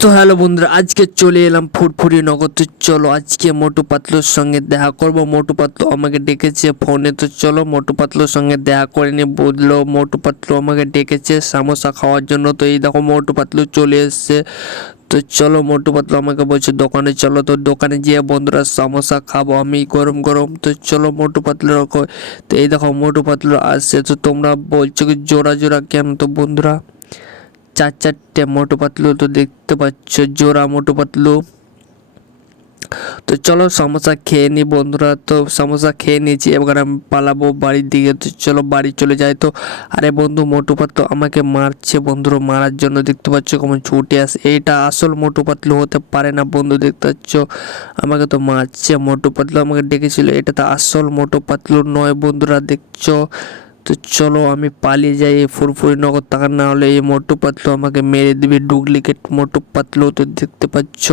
তো হ্যালো বন্ধুরা, আজকে চলে এলাম ফুরফুরি নগর তো চলো আজকে মোটু পাতলুর সঙ্গে দেখা করব। মোটু পাতলু আমাকে ডেকেছে ফোনে, তো চলো মোটু পাতলুর সঙ্গে দেখা করে নিয়ে বলল, মোটু পাতলু আমাকে ডেকেছে সামোসা খাওয়ার জন্য। তো এই দেখো মোটু পাতলু চলে এসছে। তো চলো মোটু পাতলু আমাকে বলছে, দোকানে চলো। তো দোকানে গিয়ে বন্ধুরা সামোসা খাব আমি গরম গরম। তো চলো মোটু পাতলু রকম তো এই দেখো মোটু পাতলু আসছে। তো তোমরা বলছো কি জোড়া জোড়া কেন তো বন্ধুরা? চার চারটে মোটু পাতলু তো দেখতে পাচ্ছ, জোড়া মোটু পাতলু। তো চলো সমোসা খেয়ে নি বন্ধুরা, তো সমোসা খেয়ে নিয়েছি, এবার আমি পালাবো বাড়ির দিকে। তো চলো বাড়ি চলে যাই তো। আরে বন্ধু, মোটু পাতলু আমাকে মারছে বন্ধুরা, মারার জন্য দেখতে পাচ্ছ কেমন ছুটে আসে। এইটা আসল মোটু পাতলু হতে পারে না বন্ধু, দেখতে পাচ্ছ? আমাকে তো মারছে মোটু পাতলু, আমাকে ডেকেছিল। এটা তো আসল মোটু পাতলু নয় বন্ধুরা, দেখছ? তো চলো আমি পালিয়ে যাই এই ফুরফুরি নগর টাকা না হলে এই মোটু পাতলু আমাকে মেরে দিবে। ডুপ্লিকেট মোটু পাতলু তো দেখতে পাচ্ছ।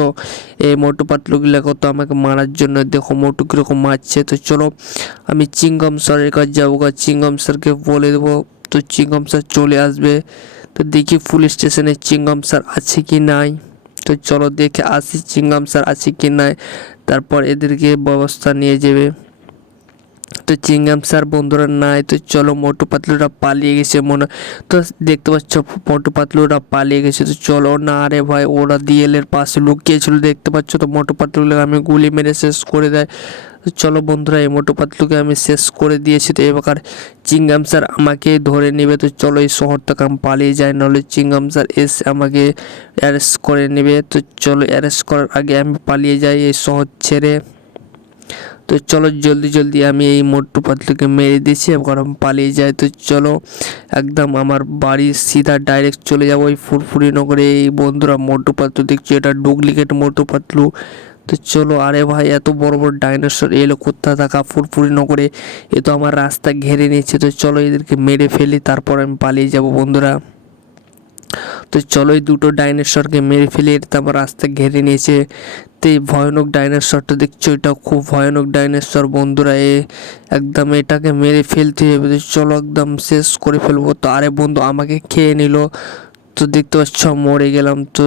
এই মোটু পাতলুগুলো কত আমাকে মারার জন্য। দেখো মোটু কীরকম মারছে। তো চলো আমি চিঙ্গম স্যারের কাছে যাব। গা চিঙ্গম স্যারকে বলে দেবো, তো চিঙ্গম স্যার চলে আসবে। তো দেখি পুলিশ স্টেশনে চিঙ্গম স্যার আছে কি নাই। তো চলো দেখে আসি চিঙ্গম স্যার আছে কি নাই। তারপর এদেরকে ব্যবস্থা নিয়ে যাবে। তো চিংগাম স্যার বন্ধুরা নাই, তো চলো মোটু পাতলুরা পালিয়ে গেছে মনে তো দেখতে পাচ্ছ, মোটু পাতলুরা পালিয়ে গেছে, তো চলো না রে ভাই, ওরা ডিএলের পাশে লুকিয়েছিল, দেখতে পাচ্ছ তো মোটু পাতলুকে আমি গুলি মেরে শেষ করে দেয়। চলো বন্ধুরা, এই মোটু পাতলুকে আমি শেষ করে দিয়েছি, তো এবার চিংগাম স্যার আমাকে ধরে নেবে, তো চলো এই শহর থেকে আমি পালিয়ে যাই, নাহলে চিংগাম স্যার এসে আমাকে অ্যারেস্ট করে নেবে। তো চলো অ্যারেস্ট করার আগে আমি পালিয়ে যাই এই শহর ছেড়ে। তো চলো জলদি জলদি আমি এই মোটু পাতলুকে মেরে দিয়েছি আমি পালিয়ে যাই তো চলো একদম আমার বাড়ি সিধা ডাইরেক্ট চলে যাব ওই ফুরফুরি নগরে। এই বন্ধুরা মোটু পাতলু দেখছি, এটা ডুপ্লিকেট মোটু পাতলু। তো চলো, আরে ভাই, এত বড় বড় ডাইনোসর এলো কোথা থাকা ফুরফুরি নগরে? এ তো আমার রাস্তা ঘেরে নিয়েছে। তো চলো এদেরকে মেরে ফেলি, তারপর আমি পালিয়ে যাব বন্ধুরা। তো চলো এই দুটো ডাইনোসরকে মেরে ফেলে, এটা তো আমার রাস্তা ঘেরে নিয়েছে। তো এই ভয়ানক ডাইনোসরটা দেখছ? এটা খুব ভয়ানক ডাইনোসর বন্ধুরা, এ একদম এটাকে মেরে ফেলতে হবে। তো চলো একদম শেষ করে ফেলব। তো আরে বন্ধু, আমাকে খেয়ে নিল। তো দেখতে পাচ্ছ, মরে গেলাম। তো